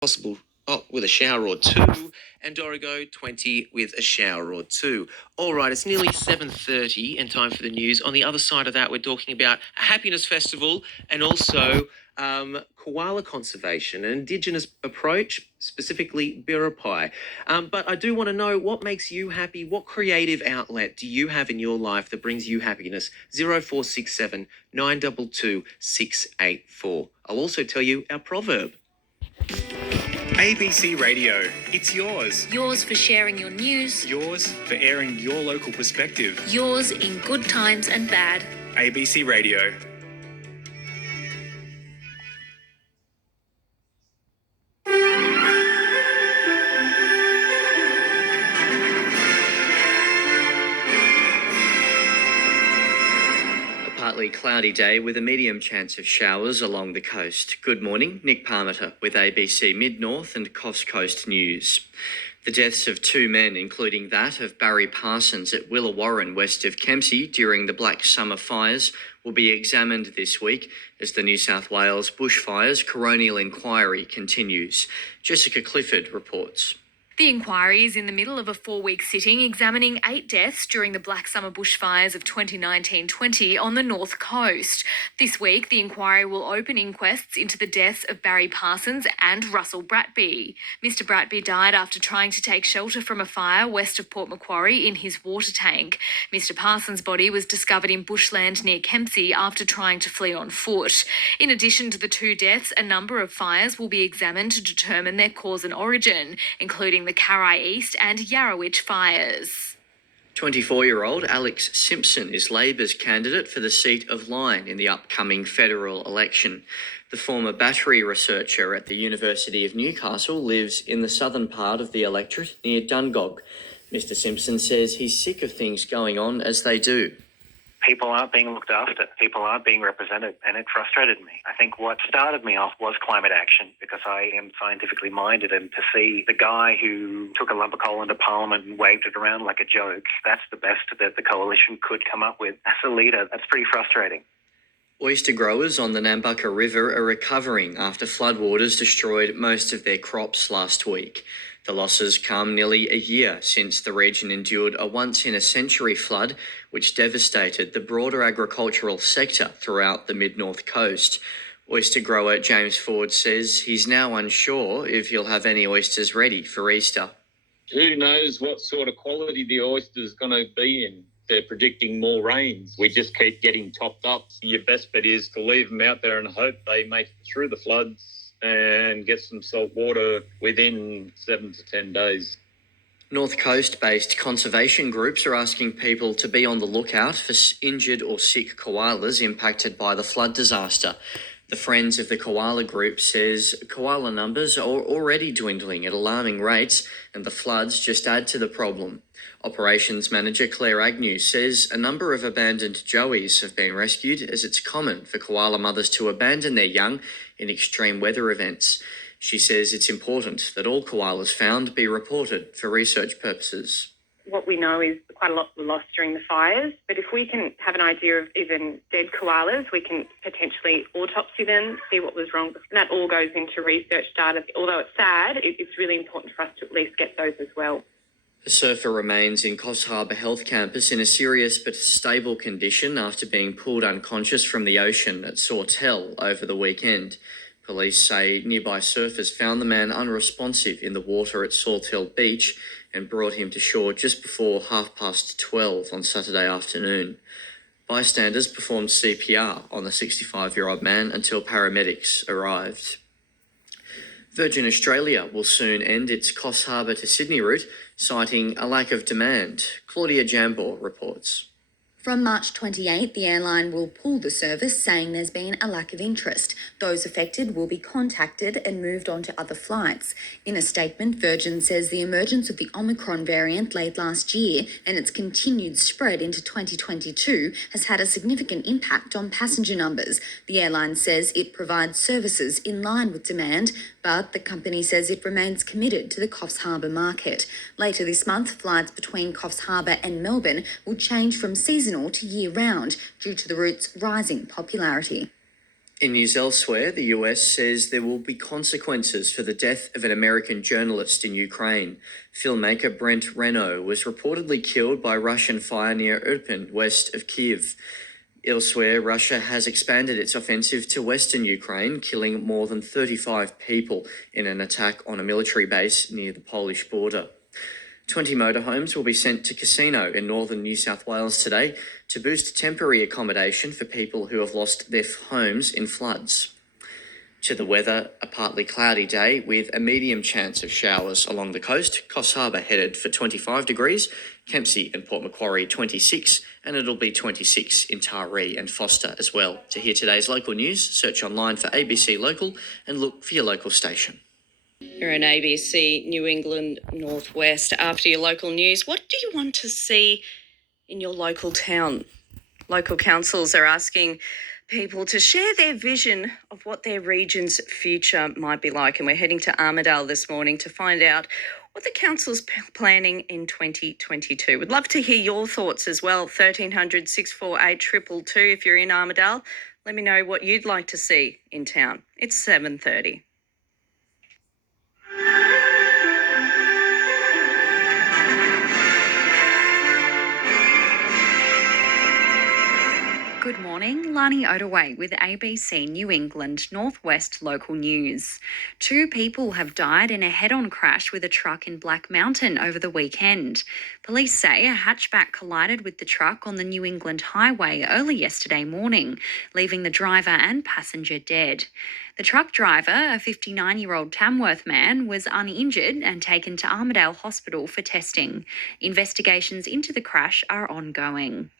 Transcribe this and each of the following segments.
possible with a shower or two, and Dorigo 20 with a shower or two. All right, it's nearly 7:30 and time for the news. On the other side of that, we're talking about a happiness festival and also koala conservation, an Indigenous approach, specifically Biripi. But I do want to know what makes you happy. What creative outlet do you have in your life that brings you happiness? 0467 922 684. I'll also tell you our proverb. ABC Radio, it's yours. Yours for sharing your news. Yours for airing your local perspective. Yours in good times and bad. ABC Radio. Partly cloudy day with a medium chance of showers along the coast. Good morning, Nick Parmenter with ABC Mid-North and Coast Coast News. The deaths of two men, including that of Barry Parsons at Willawarrin west of Kempsey during the Black Summer fires, will be examined this week as the New South Wales bushfires coronial inquiry continues. Jessica Clifford reports. The inquiry is in the middle of a 4-week sitting examining 8 deaths during the Black Summer bushfires of 2019-20 on the North Coast. This week, the inquiry will open inquests into the deaths of Barry Parsons and Russell Bratby. Mr Bratby died after trying to take shelter from a fire west of Port Macquarie in his water tank. Mr Parsons' body was discovered in bushland near Kempsey after trying to flee on foot. In addition to the 2 deaths, a number of fires will be examined to determine their cause and origin, including the Carrai East and Yarrowitch fires. 24-year-old Alex Simpson is Labor's candidate for the seat of Lyne in the upcoming federal election. The former battery researcher at the University of Newcastle lives in the southern part of the electorate near Dungog. Mr Simpson says he's sick of things going on as they do. People aren't being looked after. People aren't being represented, and it frustrated me. I think what started me off was climate action, because I am scientifically minded, and to see the guy who took a lump of coal into Parliament and waved it around like a joke, that's the best that the coalition could come up with. As a leader, that's pretty frustrating. Oyster growers on the Nambucca River are recovering after floodwaters destroyed most of their crops last week. The losses come nearly a year since the region endured a once-in-a-century flood which devastated the broader agricultural sector throughout the mid-north coast. Oyster grower James Ford says he's now unsure if he'll have any oysters ready for Easter. Who knows what sort of quality the oyster's going to be in? They're predicting more rains. We just keep getting topped up. Your best bet is to leave them out there and hope they make it through the floods and get some salt water within 7 to 10 days. North Coast-based conservation groups are asking people to be on the lookout for injured or sick koalas impacted by the flood disaster. The Friends of the Koala group says koala numbers are already dwindling at alarming rates, and the floods just add to the problem. Operations Manager Claire Agnew says a number of abandoned joeys have been rescued, as it's common for koala mothers to abandon their young in extreme weather events. She says it's important that all koalas found be reported for research purposes. What we know is quite a lot were lost during the fires, but if we can have an idea of even dead koalas, we can potentially autopsy them, see what was wrong. And that all goes into research data. Although it's sad, it's really important for us to at least get those as well. A surfer remains in Coffs Harbour Health Campus in a serious but stable condition after being pulled unconscious from the ocean at Sawtell over the weekend. Police say nearby surfers found the man unresponsive in the water at Sawtell Beach and brought him to shore just before 12:30 on Saturday afternoon. Bystanders performed CPR on the 65-year-old man until paramedics arrived. Virgin Australia will soon end its Coffs Harbour to Sydney route, citing a lack of demand. Claudia Jambor reports. From March 28, the airline will pull the service, saying there's been a lack of interest. Those affected will be contacted and moved on to other flights. In a statement, Virgin says the emergence of the Omicron variant late last year and its continued spread into 2022 has had a significant impact on passenger numbers. The airline says it provides services in line with demand, but the company says it remains committed to the Coffs Harbour market. Later this month, flights between Coffs Harbour and Melbourne will change from seasonal to year-round due to the route's rising popularity. In news elsewhere, the US says there will be consequences for the death of an American journalist in Ukraine. Filmmaker Brent Renault was reportedly killed by Russian fire near Irpin, west of Kyiv. Elsewhere, Russia has expanded its offensive to western Ukraine, killing more than 35 people in an attack on a military base near the Polish border. 20 motorhomes will be sent to Casino in northern New South Wales today to boost temporary accommodation for people who have lost their homes in floods. To the weather, a partly cloudy day with a medium chance of showers along the coast. Coffs Harbour headed for 25 degrees, Kempsey and Port Macquarie 26, and it'll be 26 in Taree and Foster as well. To hear today's local news, search online for ABC Local and look for your local station. You're an ABC New England Northwest. After your local news, what do you want to see in your local town? Local councils are asking people to share their vision of what their region's future might be like. And we're heading to Armidale this morning to find out what the council's planning in 2022. We'd love to hear your thoughts as well. 1300 648 222 if you're in Armidale. Let me know what you'd like to see in town. It's 7:30. Good morning, Lani Ottaway with ABC New England Northwest Local News. 2 people have died in a head-on crash with a truck in Black Mountain over the weekend. Police say a hatchback collided with the truck on the New England Highway early yesterday morning, leaving the driver and passenger dead. The truck driver, a 59-year-old Tamworth man, was uninjured and taken to Armidale Hospital for testing. Investigations into the crash are ongoing.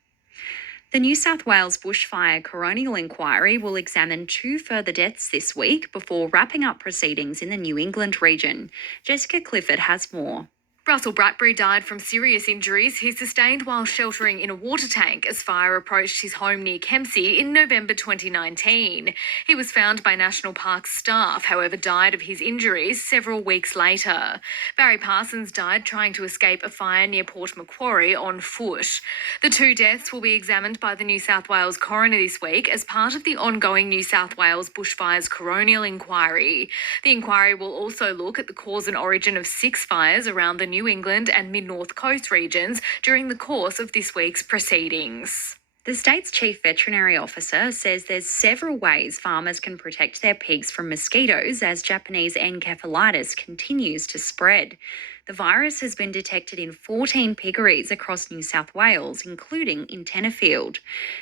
The New South Wales Bushfire Coronial Inquiry will examine 2 further deaths this week before wrapping up proceedings in the New England region. Jessica Clifford has more. Russell Bradbury died from serious injuries he sustained while sheltering in a water tank as fire approached his home near Kempsey in November 2019. He was found by National Parks staff, however died of his injuries several weeks later. Barry Parsons died trying to escape a fire near Port Macquarie on foot. The 2 deaths will be examined by the New South Wales coroner this week as part of the ongoing New South Wales Bushfires Coronial Inquiry. The inquiry will also look at the cause and origin of 6 fires around the New England and Mid-North Coast regions during the course of this week's proceedings. The state's chief veterinary officer says there's several ways farmers can protect their pigs from mosquitoes as Japanese encephalitis continues to spread. The virus has been detected in 14 piggeries across New South Wales, including in Tenterfield.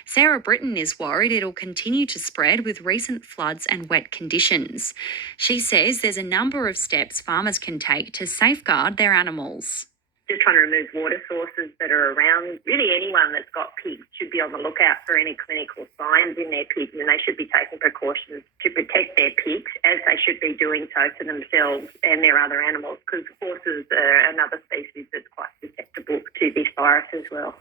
Sarah Britton is worried it'll continue to spread with recent floods and wet conditions. She says there's a number of steps farmers can take to safeguard their animals. Just trying to remove water sources that are around. Really anyone that's got pigs should be on the lookout for any clinical signs in their pigs, and they should be taking precautions to protect their pigs, as they should be doing so for themselves and their other animals, because horses are another species that's quite susceptible to this virus as well.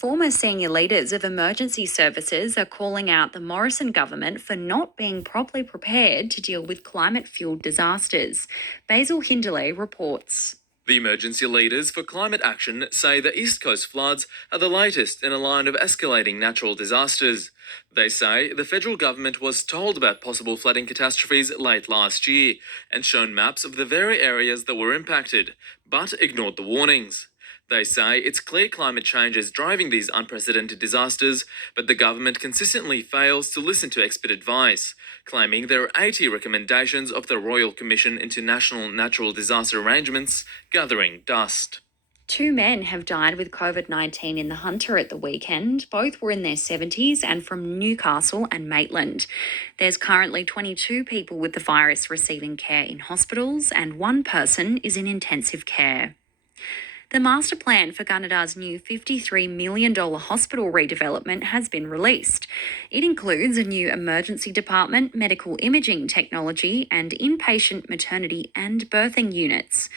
Former senior leaders of emergency services are calling out the Morrison government for not being properly prepared to deal with climate-fueled disasters. Basil Hinderley reports. The emergency leaders for climate action say the East Coast floods are the latest in a line of escalating natural disasters. They say the federal government was told about possible flooding catastrophes late last year and shown maps of the very areas that were impacted, but ignored the warnings. They say it's clear climate change is driving these unprecedented disasters, but the government consistently fails to listen to expert advice, claiming there are 80 recommendations of the Royal Commission into National Natural Disaster Arrangements gathering dust. 2 men have died with COVID-19 in the Hunter at the weekend. Both were in their 70s and from Newcastle and Maitland. There's currently 22 people with the virus receiving care in hospitals and 1 person is in intensive care. The master plan for Gunneda's new $53 million hospital redevelopment has been released. It includes a new emergency department, medical imaging technology, and inpatient maternity and birthing units.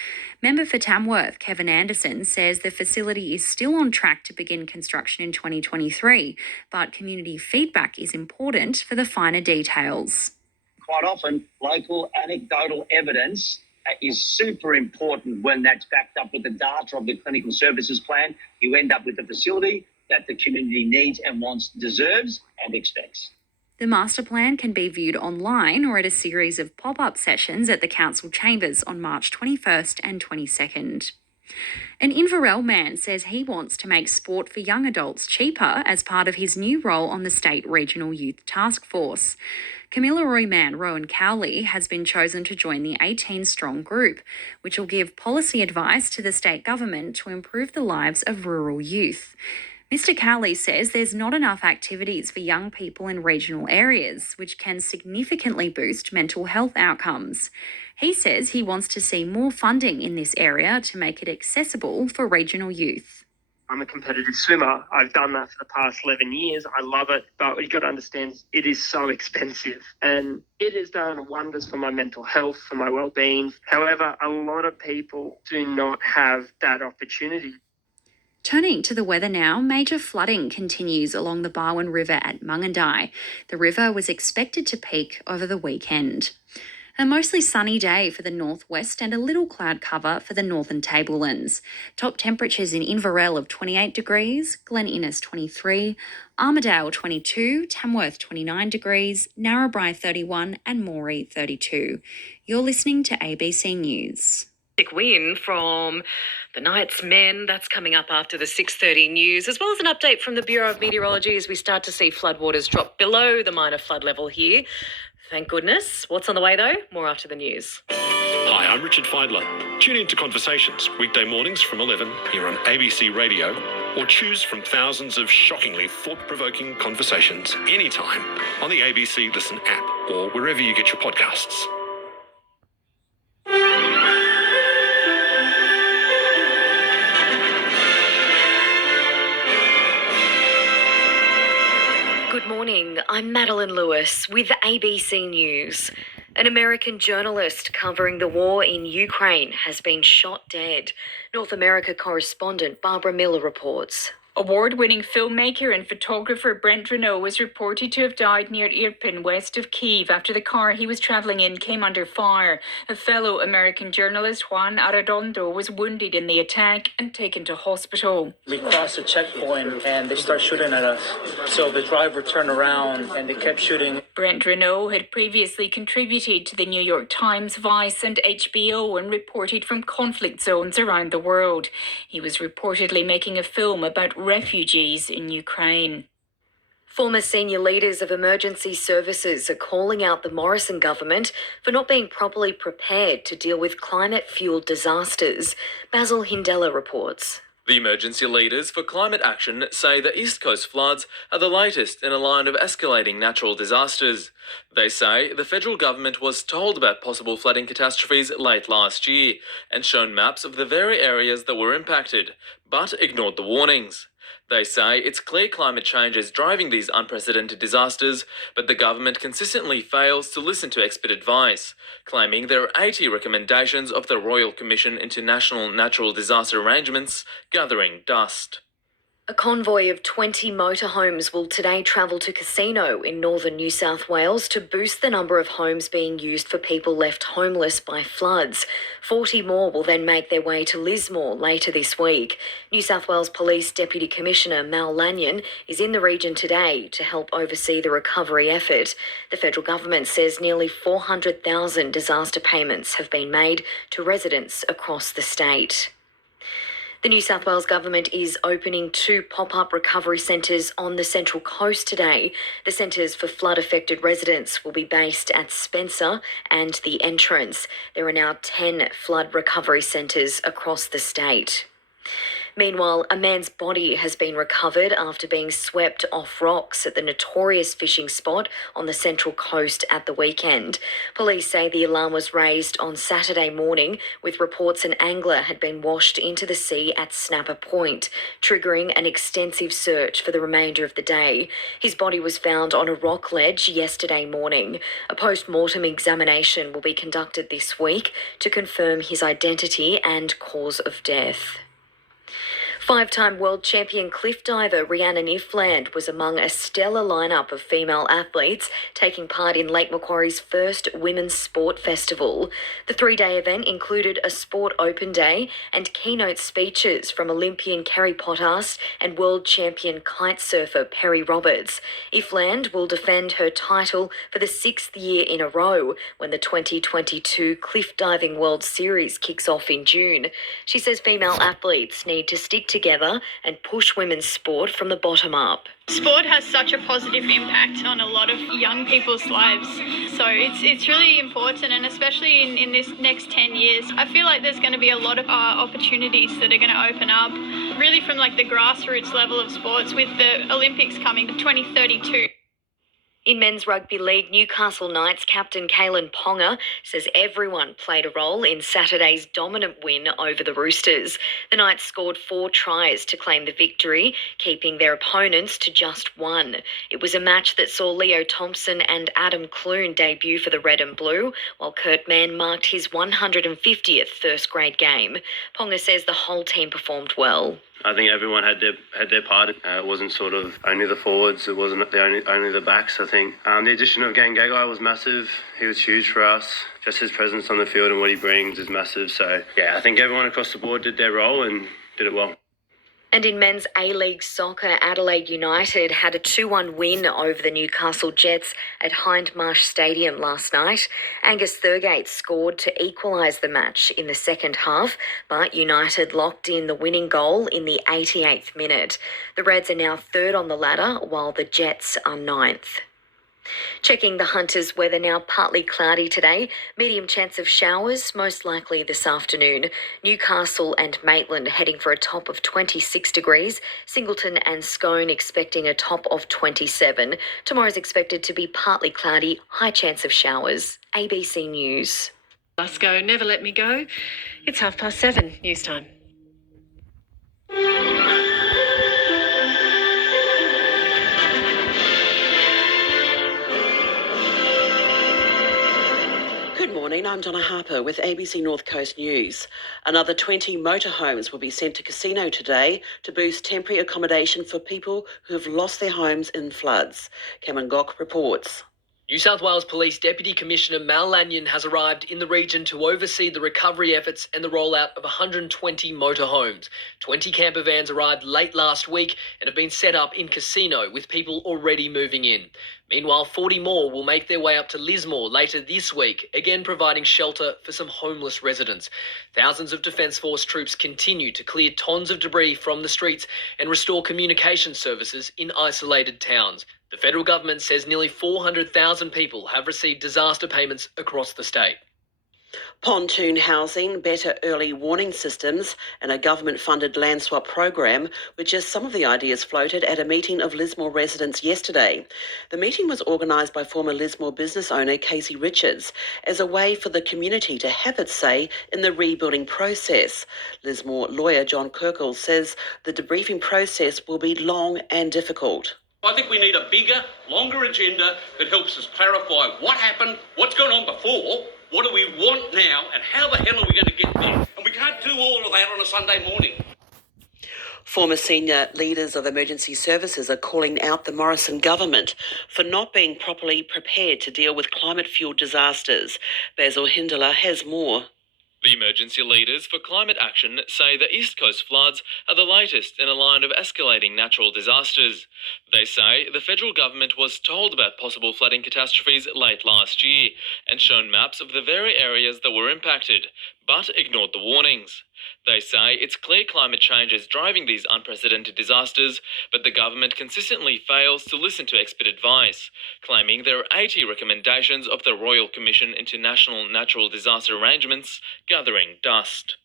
Member for Tamworth, Kevin Anderson, says the facility is still on track to begin construction in 2023, but community feedback is important for the finer details. Quite often, local anecdotal evidence is super important when that's backed up with the data of the clinical services plan. You end up with a facility that the community needs and wants, deserves and expects. The master plan can be viewed online or at a series of pop-up sessions at the council chambers on March 21st and 22nd. An Inverell man says he wants to make sport for young adults cheaper as part of his new role on the State Regional Youth Task Force. Kamilaroi man Rowan Cowley has been chosen to join the 18-strong group, which will give policy advice to the state government to improve the lives of rural youth. Mr. Cowley says there's not enough activities for young people in regional areas, which can significantly boost mental health outcomes. He says he wants to see more funding in this area to make it accessible for regional youth. I'm a competitive swimmer. I've done that for the past 11 years. I love it, but what you've got to understand is it is so expensive, and it has done wonders for my mental health, for my well-being. However, a lot of people do not have that opportunity. Turning to the weather now, major flooding continues along the Barwon River at Mungandai. The river was expected to peak over the weekend. A mostly sunny day for the northwest and a little cloud cover for the northern tablelands. Top temperatures in Inverell of 28 degrees, Glen Innes 23, Armidale 22, Tamworth 29 degrees, Narrabri 31 and Moree 32. You're listening to ABC News. Win from the Knights men. That's coming up after the 6:30 news, as well as an update from the Bureau of Meteorology as we start to see floodwaters drop below the minor flood level here. Thank goodness. What's on the way though? More after the news. Hi, I'm Richard Feidler. Tune in to Conversations, weekday mornings from 11 here on ABC Radio, or choose from thousands of shockingly thought-provoking conversations anytime on the ABC Listen app or wherever you get your podcasts. Good morning, I'm Madeline Lewis with ABC News. An American journalist covering the war in Ukraine has been shot dead. North America correspondent Barbara Miller reports. Award-winning filmmaker and photographer Brent Renault was reported to have died near Irpin, west of Kyiv, after the car he was travelling in came under fire. A fellow American journalist, Juan Arredondo, was wounded in the attack and taken to hospital. We crossed a checkpoint and they started shooting at us. So the driver turned around and they kept shooting. Brent Renault had previously contributed to the New York Times, Vice and HBO and reported from conflict zones around the world. He was reportedly making a film about refugees in Ukraine. Former senior leaders of emergency services are calling out the Morrison government for not being properly prepared to deal with climate-fueled disasters. Basil Hindella reports. The emergency leaders for climate action say the East Coast floods are the latest in a line of escalating natural disasters. They say the federal government was told about possible flooding catastrophes late last year and shown maps of the very areas that were impacted, but ignored the warnings. They say it's clear climate change is driving these unprecedented disasters, but the government consistently fails to listen to expert advice, claiming there are 80 recommendations of the Royal Commission into National Natural Disaster Arrangements gathering dust. A convoy of 20 motorhomes will today travel to Casino in northern New South Wales to boost the number of homes being used for people left homeless by floods. 40 more will then make their way to Lismore later this week. New South Wales Police Deputy Commissioner Mal Lanyon is in the region today to help oversee the recovery effort. The federal government says nearly 400,000 disaster payments have been made to residents across the state. The New South Wales Government is opening 2 pop-up recovery centres on the Central Coast today. The centres for flood-affected residents will be based at Spencer and the Entrance. There are now 10 flood recovery centres across the state. Meanwhile, a man's body has been recovered after being swept off rocks at the notorious fishing spot on the Central Coast at the weekend. Police say the alarm was raised on Saturday morning with reports an angler had been washed into the sea at Snapper Point, triggering an extensive search for the remainder of the day. His body was found on a rock ledge yesterday morning. A post-mortem examination will be conducted this week to confirm his identity and cause of death. Five-time world champion cliff diver Rhiannon Ifland was among a stellar lineup of female athletes taking part in Lake Macquarie's first Women's Sport Festival. The three-day event included a sport open day and keynote speeches from Olympian Kerry Pottharst and world champion kite surfer Perry Roberts. Ifland will defend her title for the sixth year in a row when the 2022 Cliff Diving World Series kicks off in June. She says female athletes need to stick together and push women's sport from the bottom up. Sport has such a positive impact on a lot of young people's lives. So it's really important, and especially in this next 10 years, I feel like there's going to be a lot of opportunities that are going to open up, really from like the grassroots level of sports with the Olympics coming to 2032. In men's rugby league, Newcastle Knights captain Kalen Ponga says everyone played a role in Saturday's dominant win over the Roosters. The Knights scored 4 tries to claim the victory, keeping their opponents to just 1. It was a match that saw Leo Thompson and Adam Clune debut for the Red and Blue, while Kurt Mann marked his 150th first-grade game. Ponga says the whole team performed well. I think everyone had their part. It wasn't sort of only the forwards. It wasn't only the backs. I think the addition of Gangagai was massive. He was huge for us. Just his presence on the field and what he brings is massive. So yeah, I think everyone across the board did their role and did it well. And in men's A-League soccer, Adelaide United had a 2-1 win over the Newcastle Jets at Hindmarsh Stadium last night. Angus Thurgate scored to equalise the match in the second half, but United locked in the winning goal in the 88th minute. The Reds are now third on the ladder, while the Jets are ninth. Checking the Hunters' weather now, partly cloudy today, medium chance of showers, most likely this afternoon. Newcastle and Maitland heading for a top of 26 degrees. Singleton and Scone expecting a top of 27. Tomorrow's expected to be partly cloudy, high chance of showers. ABC News. Glasgow, never let me go. It's 7:30 news time. Good morning, I'm Donna Harper with ABC North Coast News. Another 20 motorhomes will be sent to Casino today to boost temporary accommodation for people who have lost their homes in floods. Cameron Gock reports. New South Wales Police Deputy Commissioner Mal Lanyon has arrived in the region to oversee the recovery efforts and the rollout of 120 motorhomes. 20 camper vans arrived late last week and have been set up in Casino with people already moving in. Meanwhile, 40 more will make their way up to Lismore later this week, again providing shelter for some homeless residents. Thousands of Defence Force troops continue to clear tons of debris from the streets and restore communication services in isolated towns. The federal government says nearly 400,000 people have received disaster payments across the state. Pontoon housing, better early warning systems and a government-funded land swap program were just some of the ideas floated at a meeting of Lismore residents yesterday. The meeting was organised by former Lismore business owner Casey Richards as a way for the community to have its say in the rebuilding process. Lismore lawyer John Kirkle says the debriefing process will be long and difficult. I think we need a bigger, longer agenda that helps us clarify what happened, what's gone on before, what do we want now, and how the hell are we going to get there? And we can't do all of that on a Sunday morning. Former senior leaders of emergency services are calling out the Morrison government for not being properly prepared to deal with climate-fueled disasters. Basil Hindler has more. The emergency leaders for climate action say the East Coast floods are the latest in a line of escalating natural disasters. They say the federal government was told about possible flooding catastrophes late last year and shown maps of the very areas that were impacted, but ignored the warnings. They say it's clear climate change is driving these unprecedented disasters, but the government consistently fails to listen to expert advice, claiming there are 80 recommendations of the Royal Commission into National Natural Disaster Arrangements gathering dust.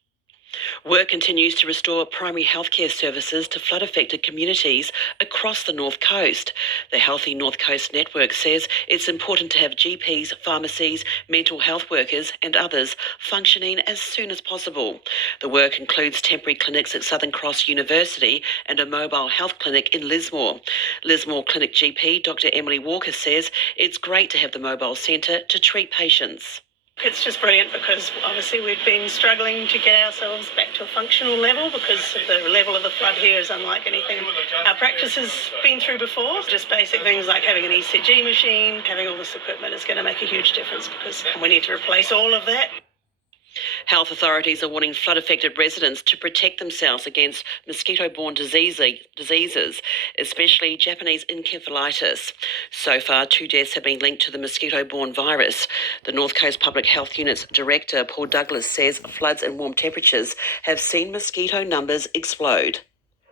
Work continues to restore primary healthcare services to flood-affected communities across the North Coast. The Healthy North Coast Network says it's important to have GPs, pharmacies, mental health workers and others functioning as soon as possible. The work includes temporary clinics at Southern Cross University and a mobile health clinic in Lismore. Lismore Clinic GP Dr Emily Walker says it's great to have the mobile centre to treat patients. It's just brilliant because obviously we've been struggling to get ourselves back to a functional level because the level of the flood here is unlike anything our practice has been through before. Just basic things like having an ECG machine, having all this equipment is going to make a huge difference because we need to replace all of that. Health authorities are warning flood-affected residents to protect themselves against mosquito-borne diseases, especially Japanese encephalitis. So far, 2 deaths have been linked to the mosquito-borne virus. The North Coast Public Health Unit's director, Paul Douglas, says floods and warm temperatures have seen mosquito numbers explode.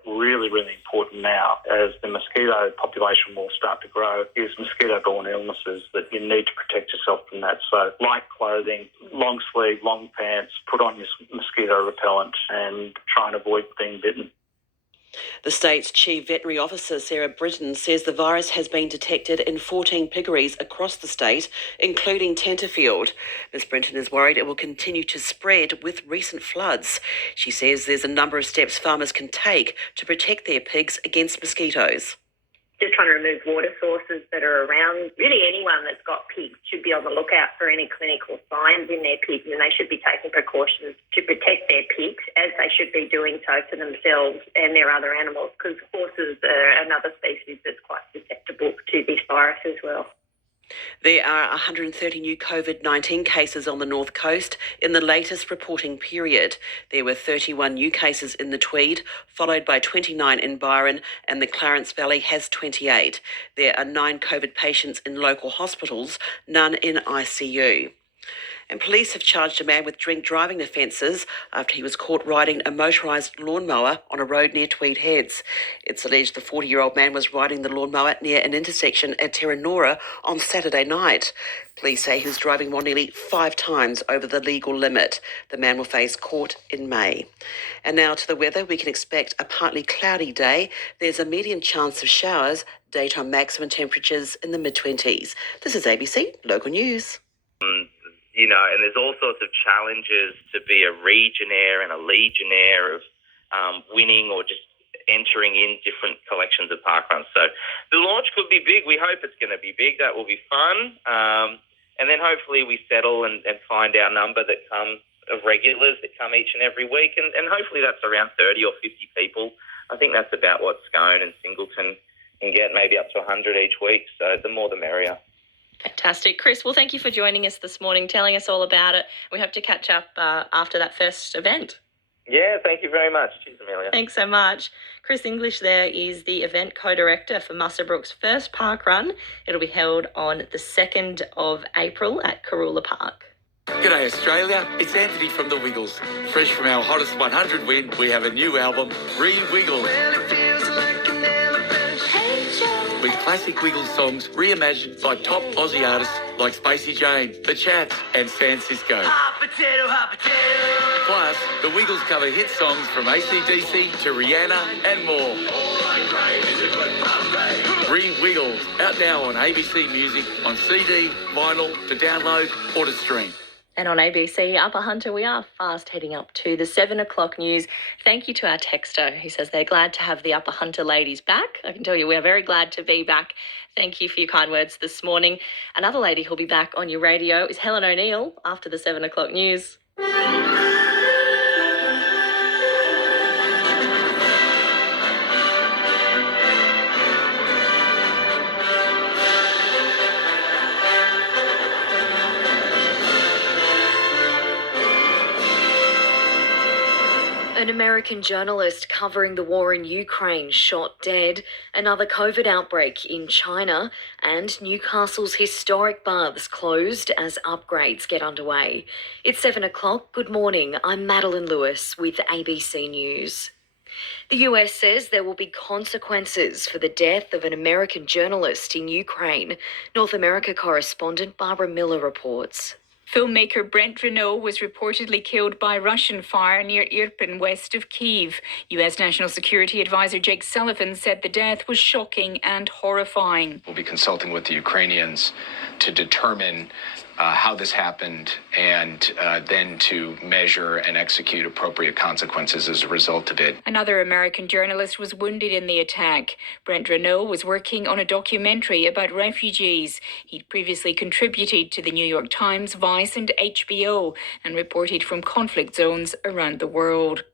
Really, really important now as the mosquito population will start to grow is mosquito-borne illnesses that you need to protect yourself from that. So light clothing, long sleeve, long pants, put on your mosquito repellent and try and avoid being bitten. The state's Chief Veterinary Officer, Sarah Britton, says the virus has been detected in 14 piggeries across the state, including Tenterfield. Ms Britton is worried it will continue to spread with recent floods. She says there's a number of steps farmers can take to protect their pigs against mosquitoes. Just trying to remove water sources that are around. Really anyone that's got pigs should be on the lookout for any clinical signs in their pigs, and they should be taking precautions to protect their pigs, as they should be doing so for themselves and their other animals, because horses are another species that's quite susceptible to this virus as well. There are 130 new COVID-19 cases on the North Coast in the latest reporting period. There were 31 new cases in the Tweed, followed by 29 in Byron, and the Clarence Valley has 28. There are 9 COVID patients in local hospitals, none in ICU. And police have charged a man with drink driving offences after he was caught riding a motorised lawnmower on a road near Tweed Heads. It's alleged the 40-year-old man was riding the lawnmower near an intersection at Terranora on Saturday night. Police say he was driving more nearly 5 times over the legal limit. The man will face court in May. And now to the weather. We can expect a partly cloudy day. There's a medium chance of showers, daytime maximum temperatures in the mid-20s. This is ABC Local News. And there's all sorts of challenges to be a Regionaire and a Legionnaire of winning or just entering in different collections of parkruns. So the launch could be big. We hope it's going to be big. That will be fun. And then hopefully we settle and find our number that comes of regulars that come each and every week. And hopefully that's around 30 or 50 people. I think that's about what Scone and Singleton can get, maybe up to 100 each week. So the more the merrier. Fantastic. Chris, well, thank you for joining us this morning, telling us all about it. We hope to catch up after that first event. Yeah, thank you very much. Cheers, Amelia. Thanks so much. Chris English there is the event co-director for Muswellbrook's first park run. It'll be held on the 2nd of April at Karula Park. G'day Australia, it's Anthony from The Wiggles. Fresh from our hottest 100 win, we have a new album, Re-Wiggle. With classic Wiggles songs reimagined by top Aussie artists like Spacey Jane, The Chats and San Cisco. Hot potato, hot potato. Plus, the Wiggles cover hit songs from AC/DC to Rihanna and more. Re-Wiggle, out now on ABC Music, on CD, vinyl, to download or to stream. And on ABC Upper Hunter, we are fast heading up to the 7 o'clock news. Thank you to our texter who says they're glad to have the Upper Hunter ladies back. I can tell you we are very glad to be back. Thank you for your kind words this morning. Another lady who'll be back on your radio is Helen O'Neill after the 7 o'clock news. An American journalist covering the war in Ukraine shot dead, another COVID outbreak in China, and Newcastle's historic baths closed as upgrades get underway. It's 7 o'clock. Good morning. I'm Madeline Lewis with ABC News. The US says there will be consequences for the death of an American journalist in Ukraine. North America correspondent Barbara Miller reports. Filmmaker Brent Renault was reportedly killed by Russian fire near Irpin, west of Kyiv. US National Security Advisor Jake Sullivan said the death was shocking and horrifying. We'll be consulting with the Ukrainians to determine how this happened and then to measure and execute appropriate consequences as a result of it. Another American journalist was wounded in the attack. Brent Renault was working on a documentary about refugees. He'd previously contributed to the New York Times, Vice and HBO and reported from conflict zones around the world.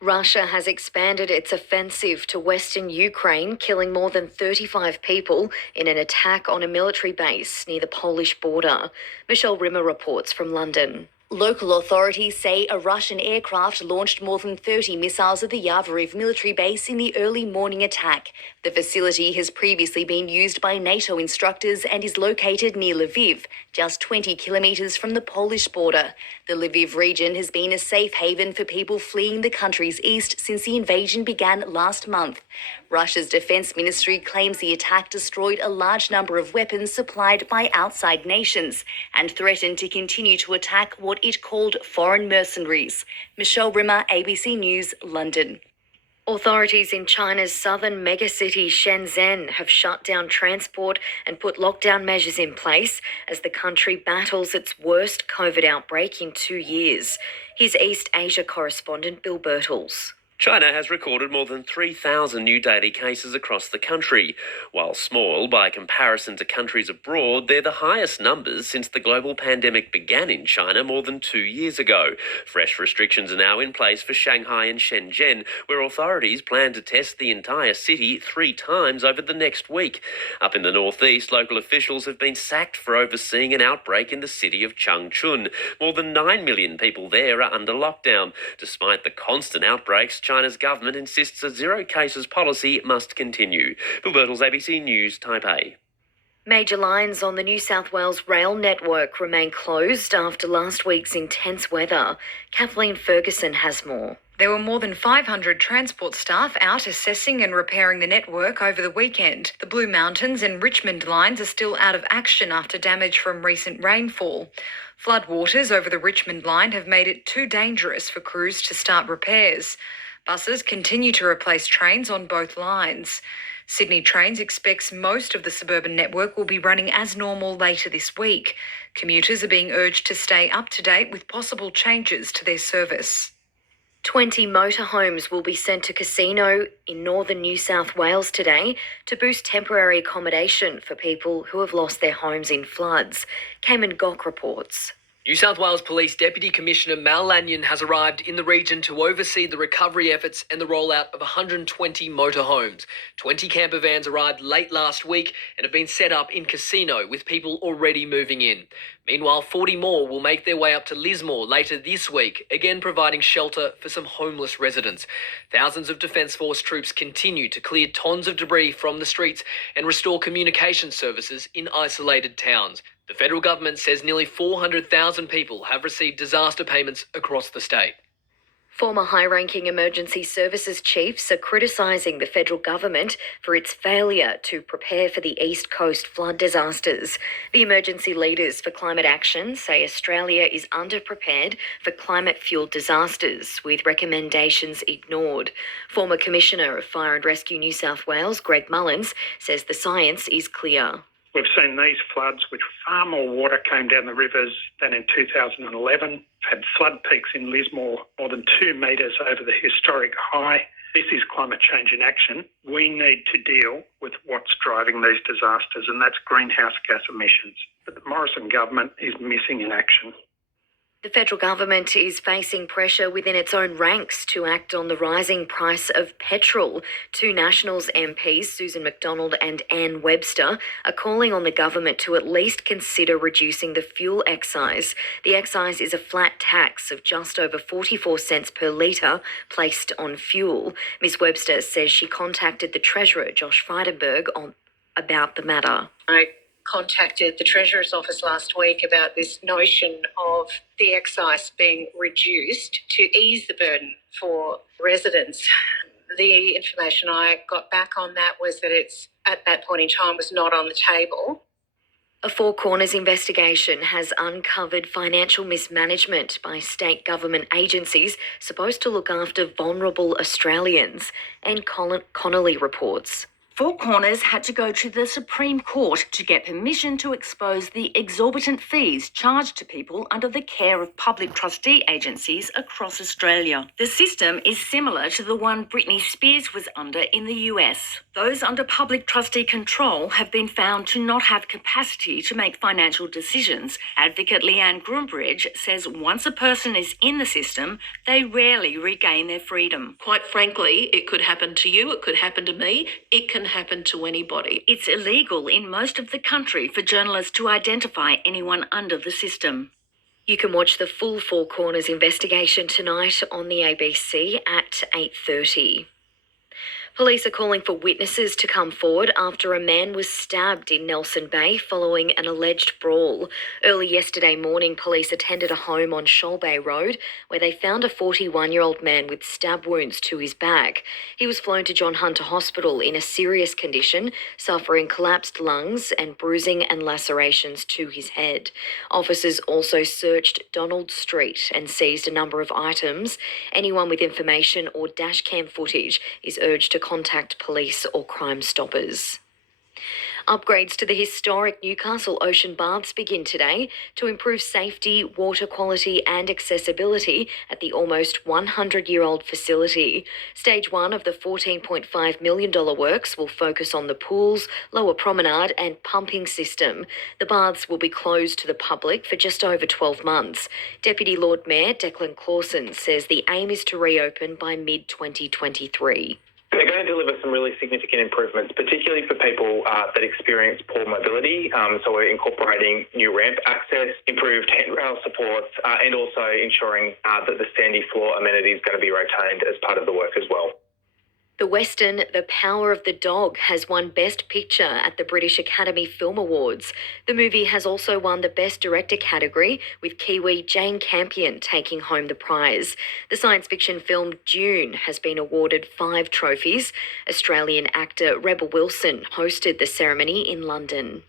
Russia has expanded its offensive to western Ukraine, killing more than 35 people in an attack on a military base near the Polish border. Michelle Rimmer reports from London. Local authorities say a Russian aircraft launched more than 30 missiles at the Yavoriv military base in the early morning attack. The facility has previously been used by NATO instructors and is located near Lviv, just 20 kilometres from the Polish border. The Lviv region has been a safe haven for people fleeing the country's east since the invasion began last month. Russia's defence ministry claims the attack destroyed a large number of weapons supplied by outside nations and threatened to continue to attack what it called foreign mercenaries. Michelle Rimmer, ABC News, London. Authorities in China's southern megacity Shenzhen have shut down transport and put lockdown measures in place as the country battles its worst COVID outbreak in 2 years. Here's East Asia correspondent Bill Birtles. China has recorded more than 3,000 new daily cases across the country. While small by comparison to countries abroad, they're the highest numbers since the global pandemic began in China more than 2 years ago. Fresh restrictions are now in place for Shanghai and Shenzhen, where authorities plan to test the entire city 3 times over the next week. Up in the northeast, local officials have been sacked for overseeing an outbreak in the city of Changchun. More than 9 million people there are under lockdown. Despite the constant outbreaks, China's government insists a zero cases policy must continue. Bill Birtles, ABC News, Taipei. Major lines on the New South Wales rail network remain closed after last week's intense weather. Kathleen Ferguson has more. There were more than 500 transport staff out assessing and repairing the network over the weekend. The Blue Mountains and Richmond lines are still out of action after damage from recent rainfall. Floodwaters over the Richmond line have made it too dangerous for crews to start repairs. Buses continue to replace trains on both lines. Sydney Trains expects most of the suburban network will be running as normal later this week. Commuters are being urged to stay up to date with possible changes to their service. 20 motorhomes will be sent to Casino in northern New South Wales today to boost temporary accommodation for people who have lost their homes in floods. Cayman Gok reports. New South Wales Police Deputy Commissioner Mal Lanyon has arrived in the region to oversee the recovery efforts and the rollout of 120 motorhomes. 20 camper vans arrived late last week and have been set up in Casino with people already moving in. Meanwhile, 40 more will make their way up to Lismore later this week, again providing shelter for some homeless residents. Thousands of Defence Force troops continue to clear tons of debris from the streets and restore communication services in isolated towns. The federal government says nearly 400,000 people have received disaster payments across the state. Former high-ranking emergency services chiefs are criticising the federal government for its failure to prepare for the East Coast flood disasters. The emergency leaders for climate action say Australia is underprepared for climate-fueled disasters, with recommendations ignored. Former Commissioner of Fire and Rescue New South Wales, Greg Mullins, says the science is clear. We've seen these floods, which far more water came down the rivers than in 2011, had flood peaks in Lismore more than 2 metres over the historic high. This is climate change in action. We need to deal with what's driving these disasters, and that's greenhouse gas emissions. But the Morrison government is missing in action. The federal government is facing pressure within its own ranks to act on the rising price of petrol. 2 Nationals MPs, Susan McDonald and Anne Webster, are calling on the government to at least consider reducing the fuel excise. The excise is a flat tax of just over 44 cents per litre placed on fuel. Ms Webster says she contacted the Treasurer, Josh Frydenberg, about the matter. I contacted the Treasurer's office last week about this notion of the excise being reduced to ease the burden for residents. The information I got back on that was that it's, at that point in time, was not on the table. A Four Corners investigation has uncovered financial mismanagement by state government agencies supposed to look after vulnerable Australians, and Connolly reports. Four Corners had to go to the Supreme Court to get permission to expose the exorbitant fees charged to people under the care of public trustee agencies across Australia. The system is similar to the one Britney Spears was under in the US. Those under public trustee control have been found to not have capacity to make financial decisions. Advocate Leanne Groombridge says once a person is in the system, they rarely regain their freedom. Quite frankly, it could happen to you, it could happen to me, it can happen to anybody. It's illegal in most of the country for journalists to identify anyone under the system. You can watch the full Four Corners investigation tonight on the ABC at 8:30. Police are calling for witnesses to come forward after a man was stabbed in Nelson Bay following an alleged brawl. Early yesterday morning, police attended a home on Shoal Bay Road where they found a 41-year-old man with stab wounds to his back. He was flown to John Hunter Hospital in a serious condition, suffering collapsed lungs and bruising and lacerations to his head. Officers also searched Donald Street and seized a number of items. Anyone with information or dashcam footage is urged to contact police or Crime Stoppers. Upgrades to the historic Newcastle Ocean Baths begin today to improve safety, water quality and accessibility at the almost 100-year-old facility. Stage 1 of the $14.5 million works will focus on the pools, lower promenade and pumping system. The baths will be closed to the public for just over 12 months. Deputy Lord Mayor Declan Clawson says the aim is to reopen by mid-2023. They're going to deliver some really significant improvements, particularly for people that experience poor mobility. So we're incorporating new ramp access, improved handrail supports, and also ensuring that the standing floor amenity is going to be retained as part of the work as well. The Western The Power of the Dog has won Best Picture at the British Academy Film Awards. The movie has also won the Best Director category, with Kiwi Jane Campion taking home the prize. The science fiction film Dune has been awarded 5 trophies. Australian actor Rebel Wilson hosted the ceremony in London.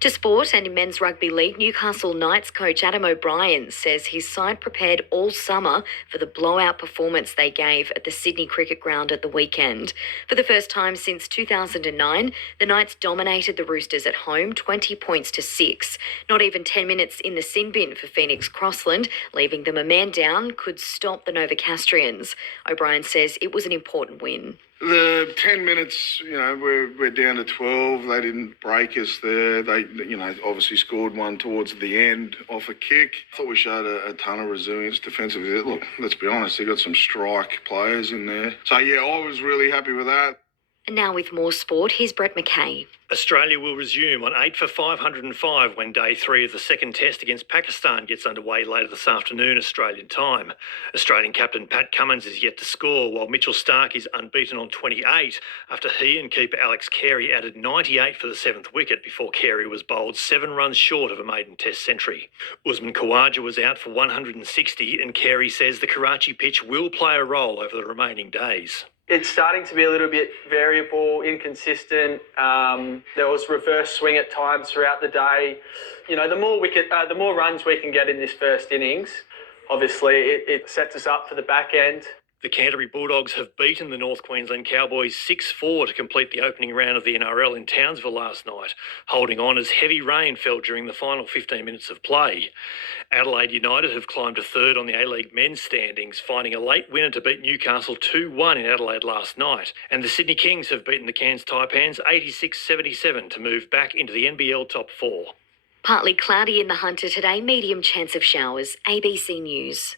To sport, and in men's rugby league, Newcastle Knights coach Adam O'Brien says his side prepared all summer for the blowout performance they gave at the Sydney Cricket Ground at the weekend. For the first time since 2009, the Knights dominated the Roosters at home 20 points to 6. Not even 10 minutes in the sin bin for Phoenix Crossland, leaving them a man down, could stop the Novocastrians. O'Brien says it was an important win. The 10 minutes, we're down to 12. They didn't break us there. They, obviously scored one towards the end off a kick. I thought we showed a ton of resilience defensively. Look, let's be honest, they've got some strike players in there. So, I was really happy with that. And now with more sport, here's Brett McKay. Australia will resume on 8 for 505 when day 3 of the second test against Pakistan gets underway later this afternoon Australian time. Australian captain Pat Cummins is yet to score, while Mitchell Starc is unbeaten on 28 after he and keeper Alex Carey added 98 for the 7th wicket before Carey was bowled 7 runs short of a maiden test century. Usman Khawaja was out for 160 and Carey says the Karachi pitch will play a role over the remaining days. It's starting to be a little bit variable, inconsistent. There was reverse swing at times throughout the day. The more runs we can get in this first innings, obviously it sets us up for the back end. The Canterbury Bulldogs have beaten the North Queensland Cowboys 6-4 to complete the opening round of the NRL in Townsville last night, holding on as heavy rain fell during the final 15 minutes of play. Adelaide United have climbed to third on the A-League men's standings, finding a late winner to beat Newcastle 2-1 in Adelaide last night. And the Sydney Kings have beaten the Cairns Taipans 86-77 to move back into the NBL top 4. Partly cloudy in the Hunter today, medium chance of showers. ABC News.